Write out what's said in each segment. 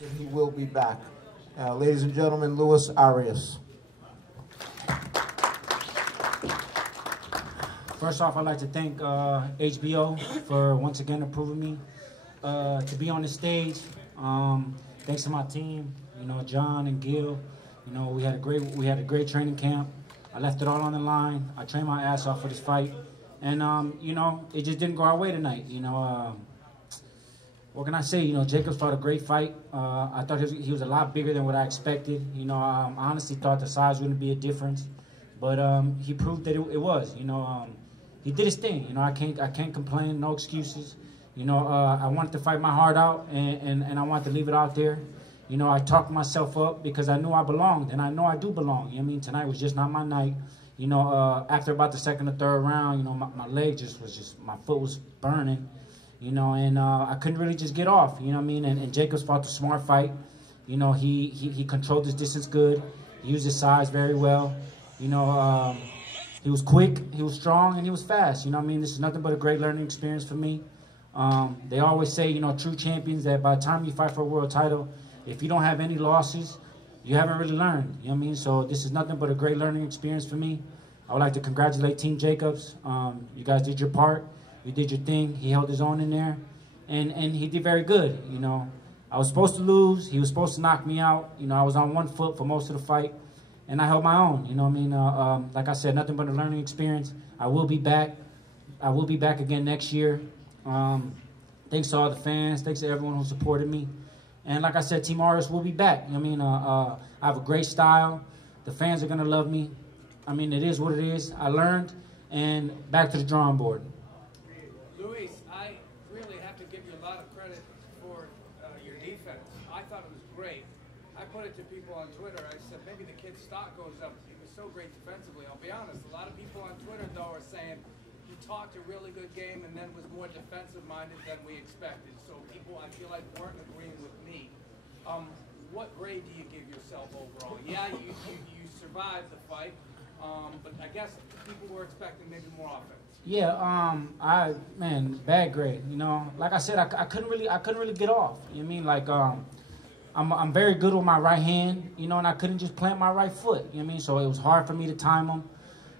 that he will be back. Ladies and gentlemen, Luis Arias. First off, I'd like to thank HBO for once again approving me to be on the stage. Thanks to my team, you know, John and Gil. You know, we had a great training camp. I left it all on the line. I trained my ass off for this fight, and you know, it just didn't go our way tonight. You know, what can I say? You know, Jacobs fought a great fight. I thought he was a lot bigger than what I expected. You know, I honestly thought the size wouldn't be a difference, but he proved that it was. You know, he did his thing. You know, I can't complain. No excuses. You know, I wanted to fight my heart out, and I wanted to leave it out there. You know, I talked myself up because I knew I belonged, and I know I do belong. You know what I mean? Tonight was just not my night. You know, after about the second or third round, you know, my leg my foot was burning. You know, and I couldn't really just get off. You know what I mean? And Jacobs fought the smart fight. You know, he controlled his distance good. He used his size very well. You know, he was quick, he was strong, and he was fast. You know what I mean? This is nothing but a great learning experience for me. They always say, you know, true champions, that by the time you fight for a world title, if you don't have any losses, you haven't really learned. You know what I mean? So this is nothing but a great learning experience for me. I would like to congratulate Team Jacobs. You guys did your part. You did your thing. He held his own in there, and he did very good. You know, I was supposed to lose. He was supposed to knock me out. You know, I was on one foot for most of the fight, and I held my own. You know what I mean? Like I said, nothing but a learning experience. I will be back. I will be back again next year. Thanks to all the fans. Thanks to everyone who supported me. And like I said, Team Arias will be back. I mean, I have a great style. The fans are going to love me. I mean, it is what it is. I learned, and back to the drawing board. Luis, I really have to give you a lot of credit for your defense. I thought it was great. I put it to people on Twitter. I said, maybe the kid's stock goes up. He was so great defensively. I'll be honest, a lot of people on Twitter, though, are saying he talked a really good game and then was more defensive-minded than we expected. So people, I feel like, weren't agreeing with me. What grade do you give yourself overall? Yeah, you survived the fight, but I guess people were expecting maybe more offense. Yeah, man, bad grade. You know, like I said, I couldn't really get off. You know what I mean? Like, I'm very good with my right hand, you know, and I couldn't just plant my right foot. You know what I mean? So it was hard for me to time them.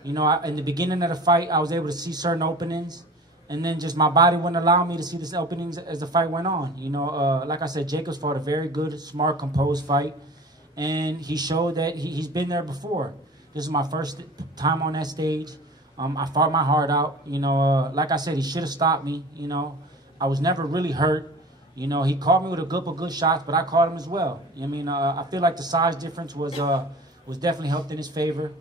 You know, in the beginning of the fight, I was able to see certain openings, and then just my body wouldn't allow me to see these openings as the fight went on. You know, like I said, Jacobs fought a very good, smart, composed fight, and he showed that he's been there before. This is my first time on that stage. I fought my heart out. You know, like I said, he should have stopped me. You know, I was never really hurt. You know, he caught me with a couple good shots, but I caught him as well. You know what I mean? I feel like the size difference was definitely helped in his favor.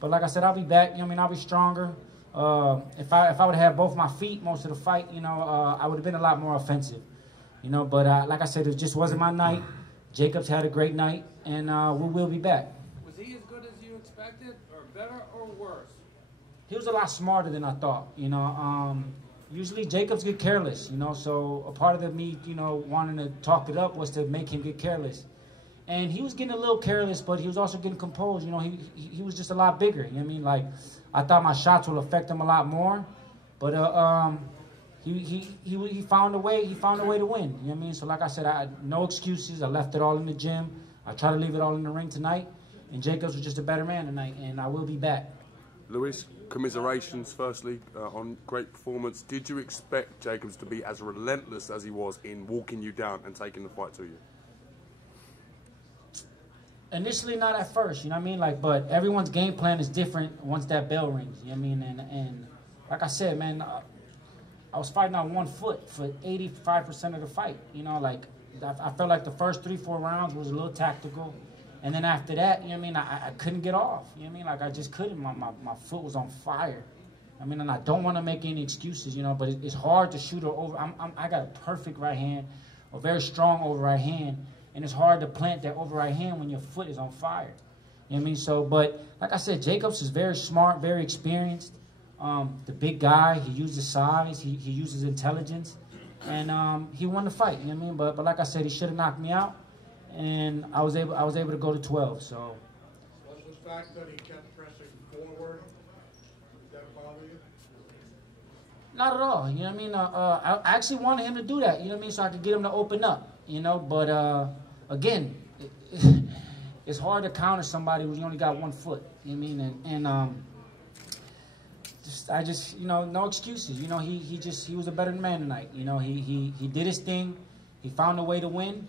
But like I said, I'll be back. You know what I mean? I'll be stronger. If I would have had both my feet most of the fight, you know, I would have been a lot more offensive. You know, but like I said, it just wasn't my night. Jacobs had a great night, and we will be back. Was he as good as you expected, or better, or worse? He was a lot smarter than I thought. You know, usually Jacobs get careless. You know, so a part of me, you know, wanting to talk it up was to make him get careless. And he was getting a little careless, but he was also getting composed. You know, he was just a lot bigger. You know what I mean? Like, I thought my shots would affect him a lot more, but he found a way. He found a way to win. You know what I mean? So like I said, I had no excuses. I left it all in the gym. I try to leave it all in the ring tonight. And Jacobs was just a better man tonight, and I will be back. Luis, commiserations firstly on great performance. Did you expect Jacobs to be as relentless as he was in walking you down and taking the fight to you? Initially, not at first, you know what I mean? Like, but everyone's game plan is different once that bell rings, you know what I mean? And like I said, man, I was fighting on one foot for 85% of the fight. You know, like, I felt like the first 3-4 rounds was a little tactical. And then after that, you know what I mean, I couldn't get off. You know what I mean? Like, I just couldn't. My foot was on fire. I mean, and I don't want to make any excuses, you know, but it's hard to shoot her over. I got a perfect right hand, a very strong over right hand. And it's hard to plant that over right hand when your foot is on fire. You know what I mean? So, but like I said, Jacobs is very smart, very experienced. The big guy, he uses size, he uses intelligence, and he won the fight. You know what I mean? But like I said, he should have knocked me out, and I was able to go to 12. So. Was the fact that he kept pressing forward, did that bother you? Not at all. You know what I mean? I actually wanted him to do that. You know what I mean? So I could get him to open up. You know, but again, it's hard to counter somebody who's only got 1 foot. You know what I mean? And I just, you know, no excuses. You know, he was a better man tonight. You know, he did his thing. He found a way to win.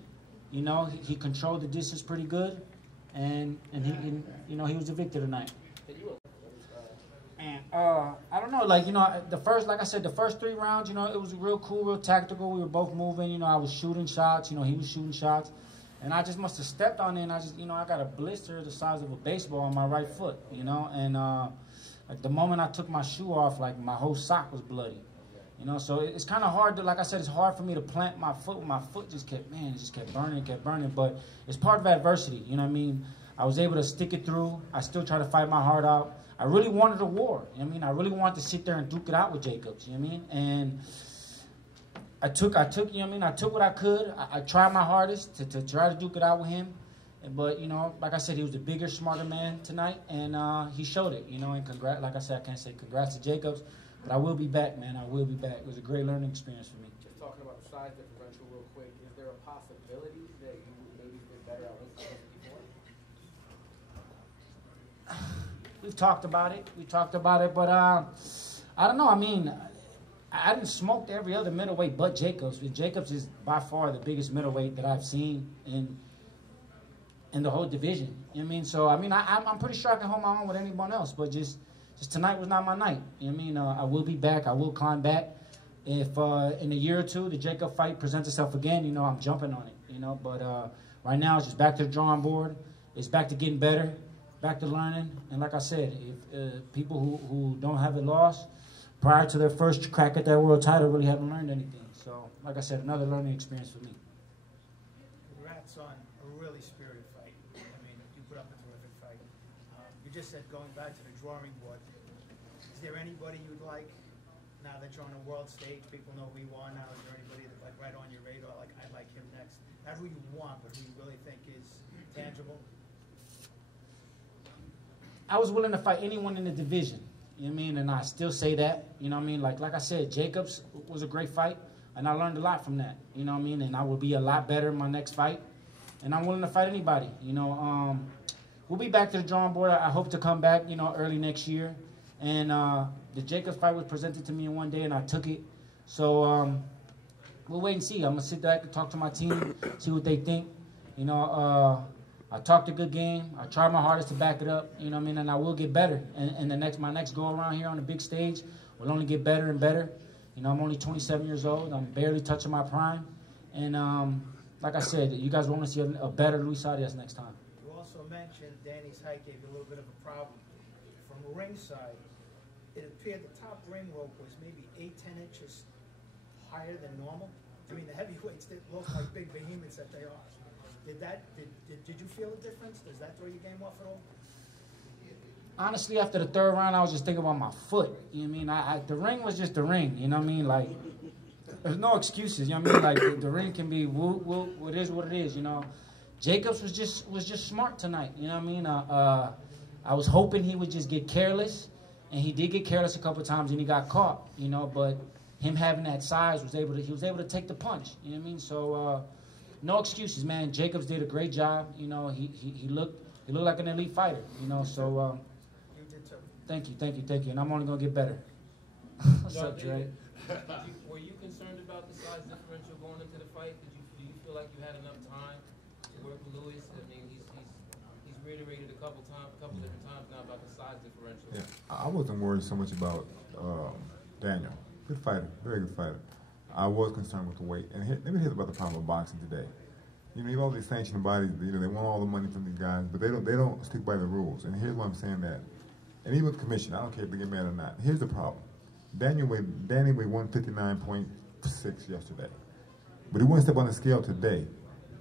You know, he controlled the distance pretty good, and he you know, he was the victor tonight. And I don't know, like, you know, like I said, the first 3 rounds, you know, it was real cool, real tactical. We were both moving. You know, I was shooting shots. You know, he was shooting shots. And I just must have stepped on it, and I just, you know, I got a blister the size of a baseball on my right foot, you know. And like the moment I took my shoe off, like my whole sock was bloody, you know. So it's kind of hard to, like I said, it's hard for me to plant my foot. My foot just kept, man, it just kept burning. But it's part of adversity, you know what I mean? I was able to stick it through. I still try to fight my heart out. I really wanted a war, you know what I mean? I really wanted to sit there and duke it out with Jacobs, you know what I mean? And I took, you know what I mean? I took what I could. I tried my hardest to try to duke it out with him. But, you know, like I said, he was the bigger, smarter man tonight, and he showed it, you know. And like I said, I can't say congrats to Jacobs, but I will be back, man. I will be back. It was a great learning experience for me. Just talking about the size differential real quick, is there a possibility that you maybe did better at this before? We've talked about it, but I don't know. I mean, I didn't smoke every other middleweight but Jacobs. Jacobs is by far the biggest middleweight that I've seen in the whole division. You know what I mean? So, I mean, I'm pretty sure I can hold my own with anyone else, but just tonight was not my night. You know what I mean? I will be back. I will climb back. If in a year or two the Jacob fight presents itself again, you know, I'm jumping on it, you know. But right now it's just back to the drawing board. It's back to getting better, back to learning. And like I said, if people who don't have it lost prior to their first crack at that world title really haven't learned anything. So, like I said, another learning experience for me. Congrats on a really spirited fight. I mean, you put up a terrific fight. You just said going back to the drawing board. Is there anybody you'd like, now that you're on a world stage, people know who you are now, is there anybody that's like right on your radar, like I'd like him next? Not who you want, but who you really think is tangible? I was willing to fight anyone in the division. You know what I mean? And I still say that. You know what I mean? Like I said, Jacobs was a great fight, and I learned a lot from that. You know what I mean? And I will be a lot better in my next fight. And I'm willing to fight anybody. You know, we'll be back to the drawing board. I hope to come back, you know, early next year. And the Jacobs fight was presented to me in one day, and I took it. So we'll wait and see. I'm going to sit back and talk to my team, see what they think. You know, I talked a good game. I tried my hardest to back it up, you know what I mean? And I will get better. And my next go around here on the big stage will only get better and better. You know, I'm only 27 years old. I'm barely touching my prime. And like I said, you guys want to see a better Luis Arias next time. You also mentioned Danny's height gave you a little bit of a problem. From the ringside, it appeared the top ring rope was maybe 8-10 inches higher than normal. I mean, the heavyweights didn't look like big behemoths that they are. Did you feel a difference? Does that throw your game off at all? Honestly, after the 3rd round, I was just thinking about my foot. You know what I mean? The ring was just the ring. You know what I mean? Like, there's no excuses. You know what I mean? Like, the ring can be, it is what it is, you know. Jacobs was just smart tonight. You know what I mean? I was hoping he would just get careless, and he did get careless a couple times, and he got caught, you know. But him having that size, he was able to take the punch. You know what I mean? So, no excuses, man. Jacobs did a great job. You know, he looked like an elite fighter. You know, so You did too. thank you, and I'm only gonna get better. What's up, Dre? Were you concerned about the size differential going into the fight? Do you feel like you had enough time to work with Luis? I mean, he's reiterated a couple different times now about the size differential. Yeah, I wasn't worried so much about Daniel. Good fighter, very good fighter. I was concerned with the weight. And here's about the problem with boxing today. You know, you have all these sanctioned bodies, you know, they want all the money from these guys, but they don't stick by the rules. And here's why I'm saying that. And even with the commission, I don't care if they get mad or not. Here's the problem. Danny weighed 159.6 yesterday. But he wouldn't step on the scale today.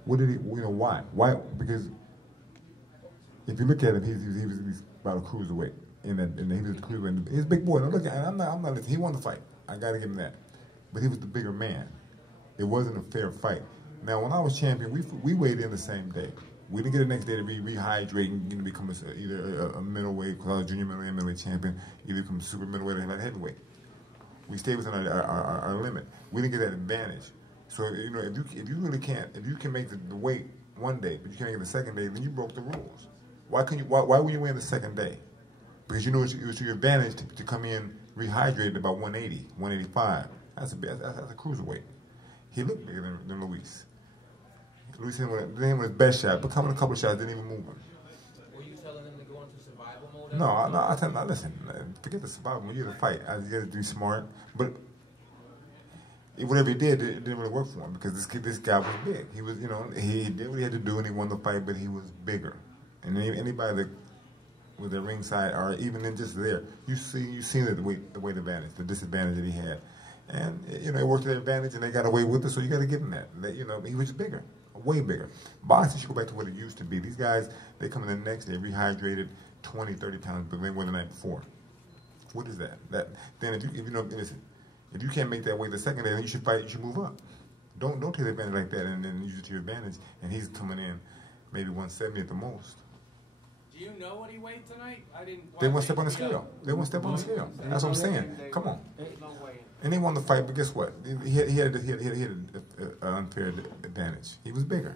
What did he, you know, why? Why? Because if you look at him, he's about a cruiserweight. And he was a cruiserweight. He's a big boy. Now look, I'm not listening. He won the fight. I got to give him that. But he was the bigger man. It wasn't a fair fight. Now, when I was champion, we weighed in the same day. We didn't get the next day to rehydrate and, you know, become either a middleweight, because I was junior middleweight champion, either become super middleweight or heavyweight. We stayed within our limit. We didn't get that advantage. So if you really can't, if you can make the weight one day, but you can't make it the second day, then you broke the rules. Why would you win the second day? Because it was to your advantage to come in rehydrated about 180, 185. That's a cruiserweight. He looked bigger than Luis. Luis didn't win his best shot, but coming a couple of shots didn't even move him. Were you telling him to go into survival mode? No, I tell him, listen, forget the survival mode. You got to fight. You got to be smart. But whatever he did, it didn't really work for him because this guy was big. He was, he did what he had to do and he won the fight, but he was bigger. And anybody that was at ringside or even in just there, you seen the weight advantage, the disadvantage that he had. And, it worked to their advantage and they got away with it, so you got to give him that. He was bigger, way bigger. Boxing should go back to what it used to be. These guys, they come in the next day, rehydrated 20, 30 pounds, but they won the night before. What is that? Then if you can't make that weight the second day, then you should fight, you should move up. Don't take advantage like that and then use it to your advantage. And he's coming in maybe 170 at the most. Do you know what he weighed tonight? I didn't. They won't step on the scale. They won't step on the scale. That's what I'm saying. Come on. No way. And he won the fight, but guess what? He had an unfair advantage. He was bigger,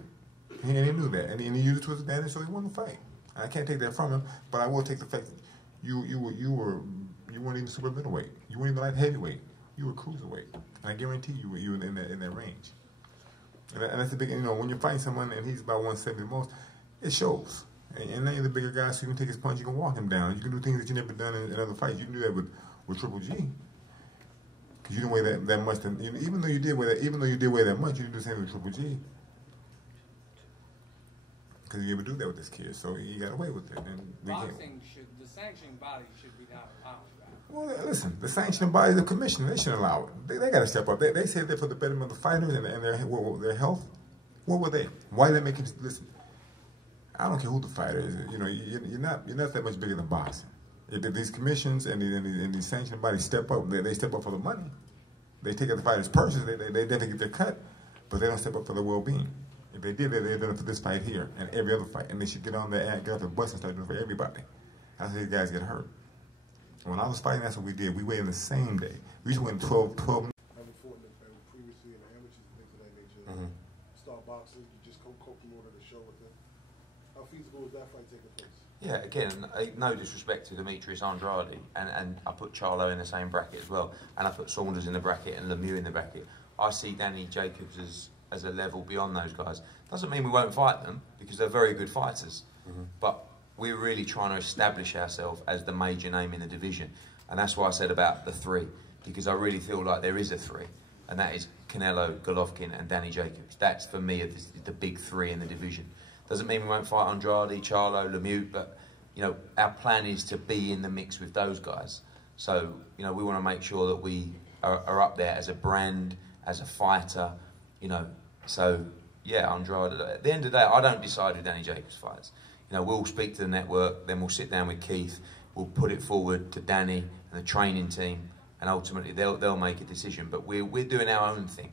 and he knew that, and he used it to his advantage, so he won the fight. I can't take that from him, but I will take the fact that you weren't even super middleweight. You weren't even light heavyweight. You were cruiserweight, and I guarantee you were in that range. And that's the big. When you're fighting someone and he's about 170 the most, it shows. And now you're the bigger guy, so you can take his punch, you can walk him down. You can do things that you never done in other fights. You can do that with Triple G. Because you didn't weigh that much. Even though you did weigh that much, you didn't do the same with Triple G. Because you able to do that with this kid, so he got away with it. And the sanctioning body should be not allowed that. Well, listen, the sanctioning body, the commissioner, they shouldn't allow it. They got to step up. They say they're for the betterment of the fighters and their health. What were they? Why did they make him listen? I don't care who the fighter is. You're not that much bigger than boxing. If these commissions and these sanctioning bodies step up, they step up for the money. They take out the fighters' purses. They definitely get their cut, but they don't step up for their well-being. If they did, they'd done it for this fight here and every other fight, and they should get off the bus and start doing it for everybody. That's how these guys get hurt. When I was fighting, that's what we did. We weighed in the same day. We used to win 12. Having fought previously in the amateurs and things of that nature, start boxing, you just co-promoted a show with them. How feasible was that fight taking place? Yeah, again, no disrespect to Demetrius Andrade, and I put Charlo in the same bracket as well, and I put Saunders in the bracket and Lemieux in the bracket. I see Danny Jacobs as a level beyond those guys. Doesn't mean we won't fight them, because they're very good fighters, but we're really trying to establish ourselves as the major name in the division, and that's why I said about the three, because I really feel like there is a three, and that is Canelo, Golovkin, and Danny Jacobs. That's, for me, the big three in the division. Doesn't mean we won't fight Andrade, Charlo, Lemieux, but, our plan is to be in the mix with those guys. So, we want to make sure that we are up there as a brand, as a fighter, So, yeah, Andrade, at the end of the day, I don't decide who Danny Jacobs fights. We'll speak to the network, then we'll sit down with Keith, we'll put it forward to Danny and the training team, and ultimately they'll make a decision. But we're doing our own thing.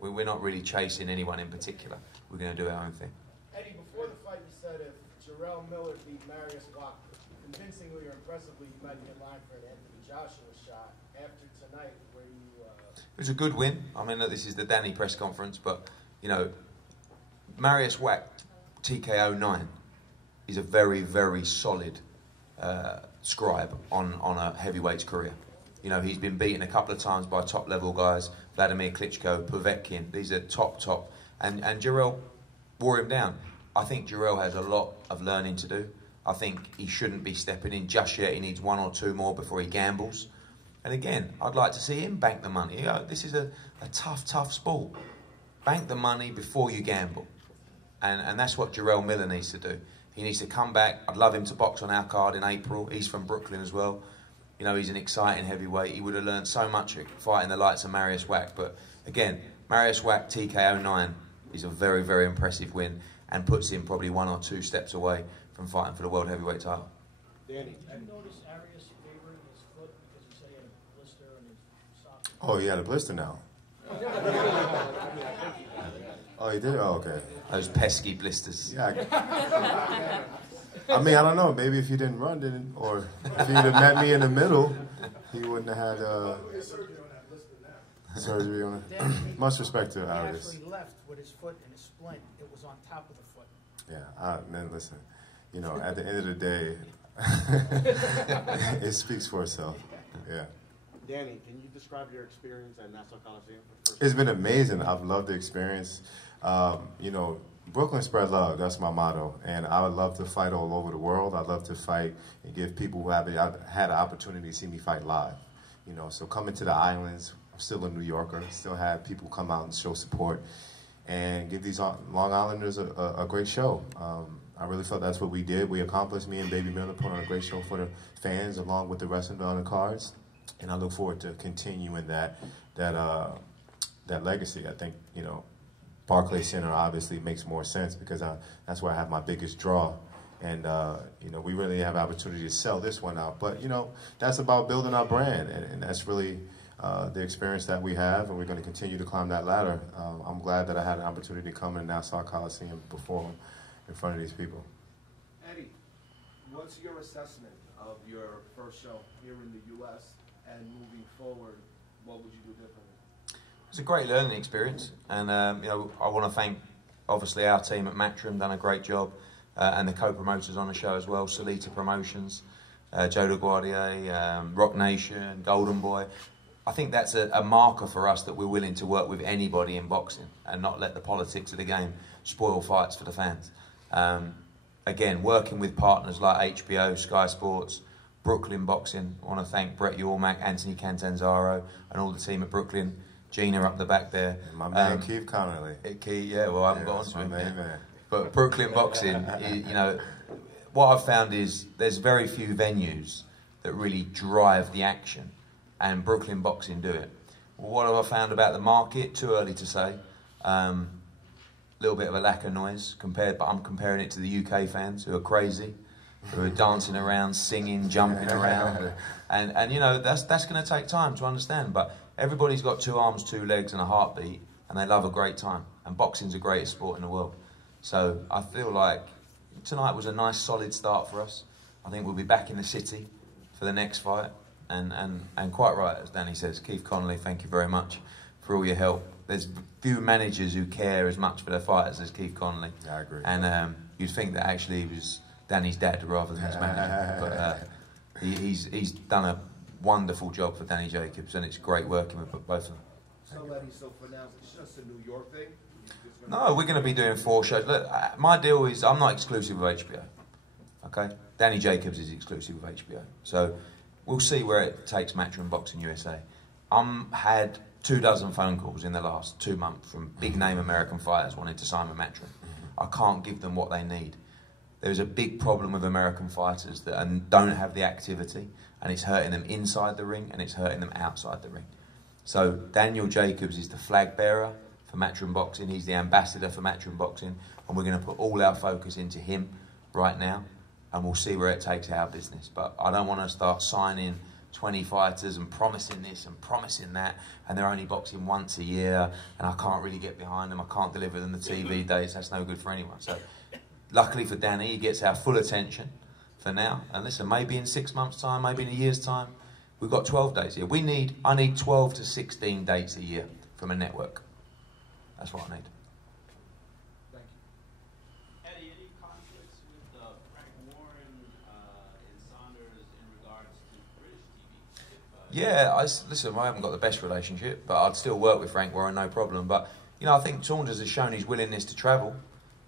We're not really chasing anyone in particular. We're going to do our own thing. Eddie, before the fight, you said if Jarrell Miller beat Marius Wack convincingly or impressively, you might be in line for an Anthony Joshua shot. After tonight, where you... It was a good win. I mean, look, this is the Danny press conference, but, Marius Wack, TKO 9, is a very, very solid scribe on a heavyweight's career. He's been beaten a couple of times by top-level guys, Vladimir Klitschko, Povetkin. These are top. And Jarrell wore him down. I think Jarrell has a lot of learning to do. I think he shouldn't be stepping in just yet. He needs one or two more before he gambles. And again, I'd like to see him bank the money. This is a tough sport. Bank the money before you gamble. And that's what Jarrell Miller needs to do. He needs to come back. I'd love him to box on our card in April. He's from Brooklyn as well. He's an exciting heavyweight. He would have learned so much fighting the likes of Marius Wack. But again, Marius Wack, TKO 9, is a very, very impressive win and puts him probably one or two steps away from fighting for the world heavyweight title. Danny, did you notice Arias favoring his foot because he said he had a blister on his sock? Oh, he had a blister now. Oh, he did? Oh, okay. Those pesky blisters. Yeah. I mean, I don't know. Maybe if you didn't run, or if you'd have met me in the middle, he wouldn't have had. surgery on it. Then Much respect to he Arias. actually left with his foot in a splint. It was on top of the foot. Yeah, man, listen, you know, at the end of the day, it speaks for itself. Yeah. Danny, can you describe your experience at Nassau Coliseum? It's been amazing. I've loved the experience. You know, Brooklyn spread love. That's my motto. And I would love to fight all over the world. I'd love to fight and give people who haven't had an opportunity to see me fight live. You know, so coming to the islands, I'm still a New Yorker, still have people come out and show support and give these Long Islanders a great show. I really felt that's what we did. We accomplished. Me and Baby Miller put on a great show for the fans along with the rest of the other cards. And I look forward to continuing that legacy. I think, you know, Barclays Center obviously makes more sense because that's where I have my biggest draw. And, you know, we really have opportunity to sell this one out. But, you know, that's about building our brand. And that's really the experience that we have. And we're going to continue to climb that ladder. I'm glad that I had an opportunity to come in Nassau Coliseum and perform in front of these people. Eddie, what's your assessment of your first show here in the U.S. and moving forward, what would you do differently? It's a great learning experience, and you know, I want to thank obviously our team at Matchroom, done a great job, and the co-promoters on the show as well, Solita Promotions, Joe LaGuardia, Rock Nation, Golden Boy. I think that's a marker for us that we're willing to work with anybody in boxing and not let the politics of the game spoil fights for the fans. Again, working with partners like HBO, Sky Sports, Brooklyn Boxing. I want to thank Brett Yormack, Anthony Cantanzaro, and all the team at Brooklyn. Gina up the back there. And my man Keith Connolly. Yeah, well, I haven't got onto him yet. But Brooklyn Boxing, you know, what I've found is there's very few venues that really drive the action, and Brooklyn Boxing do it. Well, what have I found about the market? Too early to say. Little bit of a lack of noise but I'm comparing it to the UK fans who are crazy, who are dancing around, singing, jumping around, and you know that's going to take time to understand. But everybody's got 2 arms, 2 legs, and a heartbeat, and they love a great time. And boxing's the greatest sport in the world. So I feel like tonight was a nice, solid start for us. I think we'll be back in the city for the next fight, and quite right as Danny says, Keith Connolly, thank you very much for all your help. There's few managers who care as much for their fighters as Keith Connolly. Yeah, I agree. And you'd think that actually he was Danny's dad rather than his manager. But he's done a wonderful job for Danny Jacobs, and it's great working with both of them. So for now, it's just a New York thing? No, we're going to be doing 4 shows. Look, my deal is I'm not exclusive with HBO. Okay? Danny Jacobs is exclusive with HBO. So we'll see where it takes Matchroom Boxing USA. Had 24 phone calls in the last 2 months from big-name American fighters wanting to sign with Matchroom. I can't give them what they need. There's a big problem with American fighters that don't have the activity, and it's hurting them inside the ring and it's hurting them outside the ring. So Daniel Jacobs is the flag bearer for Matchroom Boxing. He's the ambassador for Matchroom Boxing, and we're going to put all our focus into him right now, and we'll see where it takes our business. But I don't want to start signing 20 fighters and promising this and promising that, and they're only boxing once a year, and I can't really get behind them. I can't deliver them the TV dates. That's no good for anyone. So luckily for Danny, he gets our full attention for now. And listen, maybe in 6 months' time, maybe in a year's time, we've got 12 dates here. I need 12 to 16 dates a year from a network. That's what I need. Thank you. Eddie, any conflicts with Frank Warren and Saunders in regards to British TV? Yeah, listen, I haven't got the best relationship, but I'd still work with Frank Warren, no problem. But, you know, I think Saunders has shown his willingness to travel.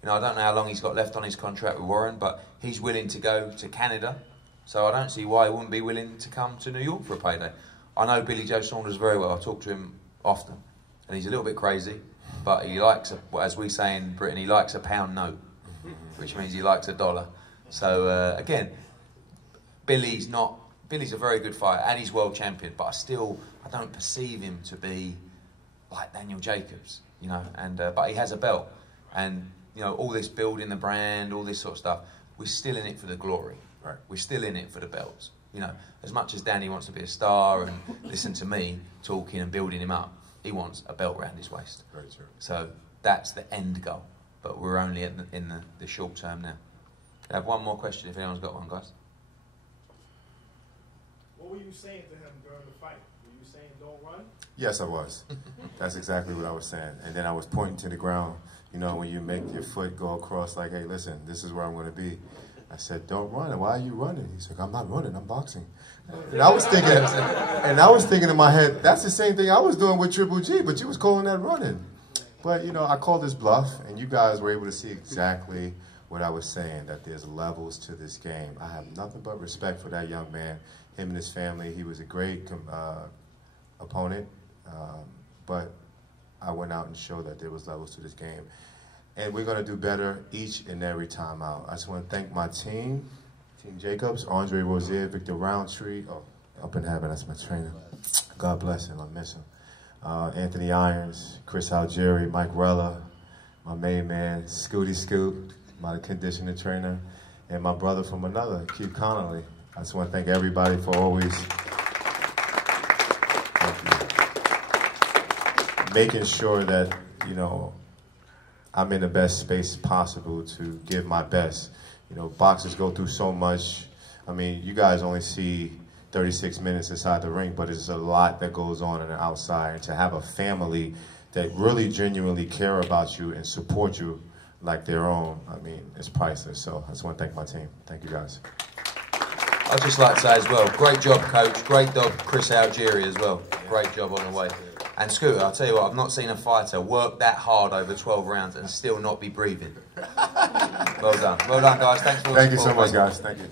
You know, I don't know how long he's got left on his contract with Warren, but he's willing to go to Canada. So I don't see why he wouldn't be willing to come to New York for a payday. I know Billy Joe Saunders very well. I talk to him often. And he's a little bit crazy, but he likes, as we say in Britain, he likes a pound note, which means he likes $1. So, again, Billy's a very good fighter, and he's world champion, but I don't perceive him to be like Daniel Jacobs, you know, but he has a belt. And, you know, all this building the brand, all this sort of stuff, we're still in it for the glory. Right. We're still in it for the belts. You know, as much as Danny wants to be a star and listen to me talking and building him up, he wants a belt round his waist. Very true. So that's the end goal. But we're only in the short term now. I have one more question if anyone's got one, guys. What were you saying to him during the fight? Were you saying don't run? Yes, I was. That's exactly what I was saying. And then I was pointing to the ground. You know, when you make your foot go across, like, hey, listen, this is where I'm going to be. I said, don't run. Why are you running? He's like, I'm not running. I'm boxing. And I was thinking in my head, that's the same thing I was doing with Triple G, but you was calling that running. But, you know, I called this bluff, and you guys were able to see exactly what I was saying, that there's levels to this game. I have nothing but respect for that young man, him and his family. He was a great opponent, but I went out and showed that there was levels to this game. And we're going to do better each and every time out. I just want to thank my team, Team Jacobs, Andre Rozier, Victor Roundtree, oh, up in heaven, that's my trainer. God bless him, I miss him. Anthony Irons, Chris Algieri, Mike Rella, my main man, Scooty Scoot, my conditioning trainer, and my brother from another, Keith Connolly. I just want to thank everybody for always making sure that, you know, I'm in the best space possible to give my best. You know, boxers go through so much. I mean, you guys only see 36 minutes inside the ring, but there's a lot that goes on the outside. And to have a family that really genuinely care about you and support you like their own, I mean, it's priceless. So I just want to thank my team. Thank you, guys. I'd just like to say as well, great job, Coach. Great job, Chris Algieri as well. Great job on the way. And Scooter, I'll tell you what, I've not seen a fighter work that hard over 12 rounds and still not be breathing. Well done. Well done, guys. Thanks for Thank you so much, guys. Thank you.